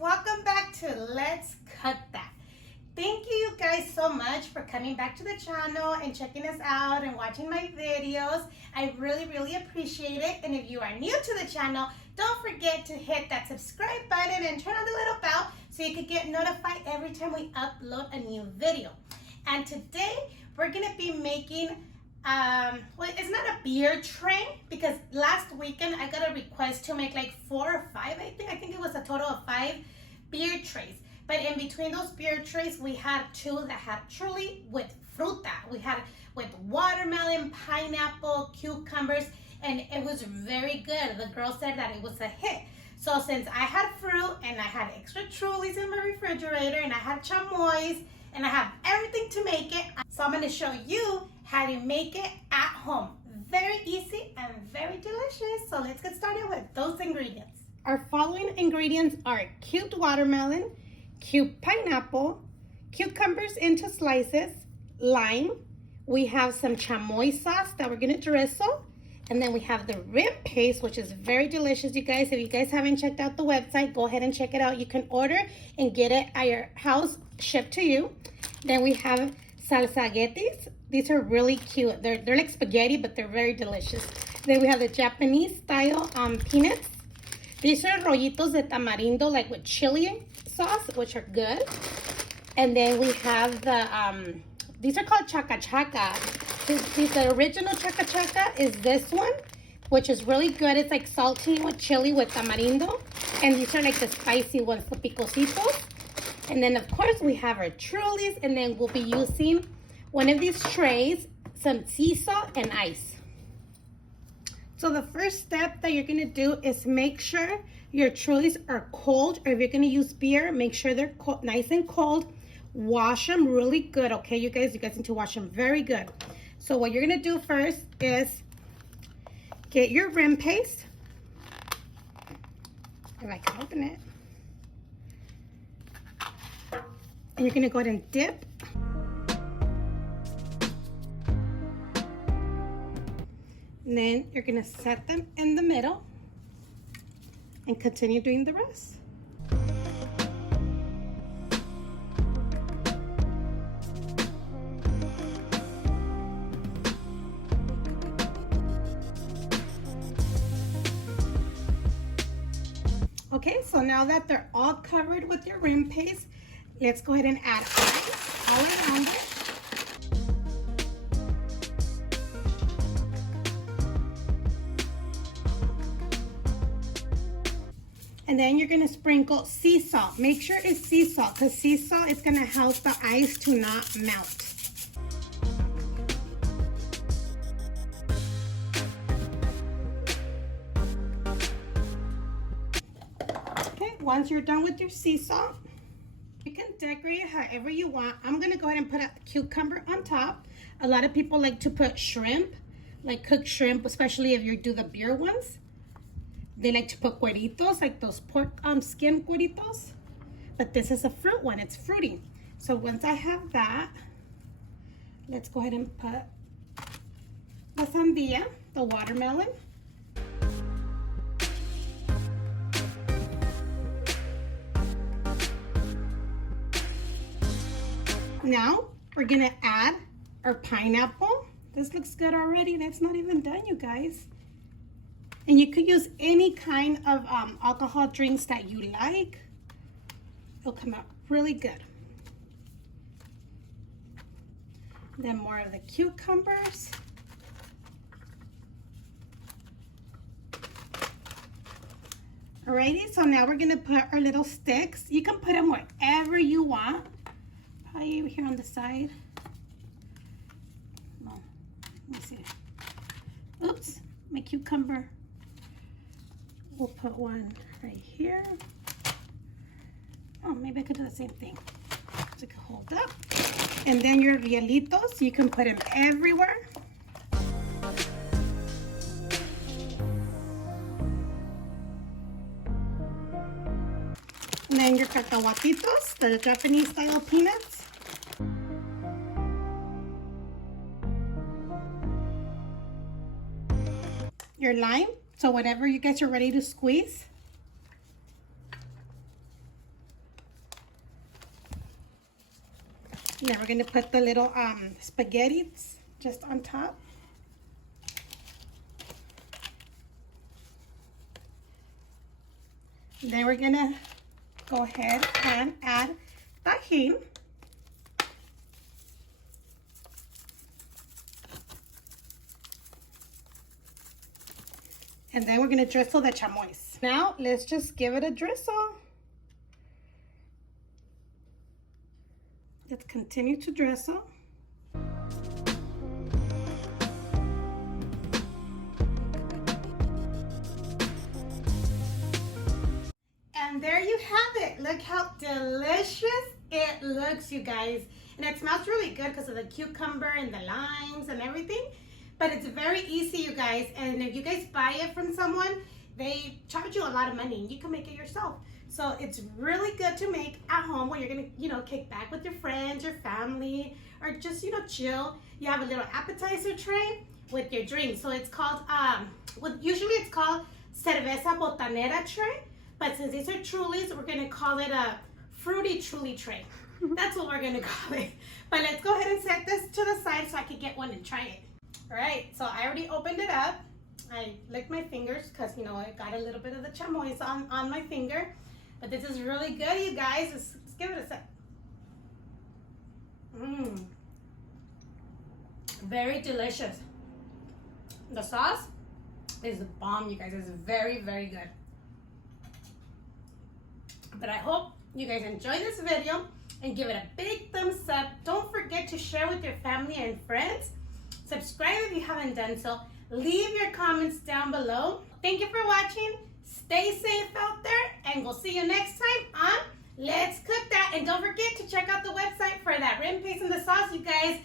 welcome back to Let's Cut That. Thank you guys so much for coming back to the channel and checking us out and watching my videos. I really appreciate it. And if you are new to the channel, don't forget to hit that subscribe button and turn on the little bell so you can get notified every time we upload a new video. And today we're gonna be making well, it's not a beer tray because last weekend I got a request to make like 4 or 5. I think it was a total of 5 beer trays. But in between those beer trays, we had 2 that had truly with fruta. We had with watermelon, pineapple, cucumbers, and it was very good. The girl said that it was a hit. So since I had fruit and I had extra Trulies in my refrigerator and I had chamoys and I have everything to make it, so I'm going to show you how to make it at home. Very easy and very delicious. So let's get started with those ingredients. Our following ingredients are cubed watermelon, cubed pineapple, cucumbers into slices, lime. We have some chamoy sauce that we're going to drizzle. And then we have the rib paste, which is very delicious, you guys. If you guys haven't checked out the website, go ahead and check it out. You can order and get it at your house, shipped to you. Then we have salsaghetis. These are really cute. They're like spaghetti, but they're very delicious. Then we have the Japanese style peanuts. These are rollitos de tamarindo, like with chili sauce, which are good. And then we have the, these are called chaca-chaca. The original chaca-chaca is this one, which is really good. It's like salty with chili with tamarindo. And these are like the spicy ones, the picositos. And then, of course, we have our Trulies. And then we'll be using one of these trays, some sea salt and ice. So the first step that you're going to do is make sure your Trulies are cold. Or if you're going to use beer, make sure they're nice and cold. Wash them really good, okay, you guys? You guys need to wash them very good. So what you're going to do first is get your rim paste. If I can open it. And you're going to go ahead and dip. And then you're going to set them in the middle and continue doing the rest. Okay, so now that they're all covered with your rim paste, let's go ahead and add ice all around it. And then you're going to sprinkle sea salt. Make sure it's sea salt because sea salt is going to help the ice to not melt. Okay, once you're done with your sea salt, you can decorate it however you want. I'm going to go ahead and put a cucumber on top. A lot of people like to put shrimp, like cooked shrimp, especially if you do the beer ones. They like to put cueritos, like those pork skin cueritos. But this is a fruit one. It's fruity. So once I have that, let's go ahead and put the sandía, the watermelon. Now we're going to add our pineapple. This looks good already. That's not even done, you guys. And you could use any kind of alcohol drinks that you like. It'll come out really good. Then more of the cucumbers. Alrighty, so now we're gonna put our little sticks. You can put them wherever you want. Probably over here on the side. No, let me see. Oops, my cucumber. We'll put one right here. Oh, maybe I could do the same thing. So I can hold up. And then your rielitos, you can put them everywhere. And then your cacahuatitos, the Japanese style peanuts. Your lime. So whenever you guys are ready to squeeze, Now we're gonna put the little spaghetti just on top. Then we're gonna go ahead and add tajín. And then we're gonna drizzle the chamoy. Now let's just give it a drizzle. Let's continue to drizzle. And there you have it. Look how delicious it looks, you guys. And it smells really good because of the cucumber and the limes and everything. But it's very easy, you guys. And if you guys buy it from someone, they charge you a lot of money and you can make it yourself. So it's really good to make at home when you're gonna, kick back with your friends, your family, or just, chill. You have a little appetizer tray with your drink. So it's called, usually it's called cerveza botanera tray. But since these are Trulies, we're gonna call it a fruity Truly tray. That's what we're gonna call it. But let's go ahead and set this to the side so I can get one and try it. All right, so I already opened it up. I licked my fingers because, I got a little bit of the chamoy on my finger. But this is really good, you guys. Let's give it a sec. Very delicious. The sauce is the bomb, you guys. It's very, very good. But I hope you guys enjoy this video and give it a big thumbs up. Don't forget to share with your family and friends. Subscribe if you haven't done so. Leave your comments down below. Thank you for watching. Stay safe out there, and we'll see you next time on Let's Cook That. And don't forget to check out the website for that written paste in the sauce, you guys.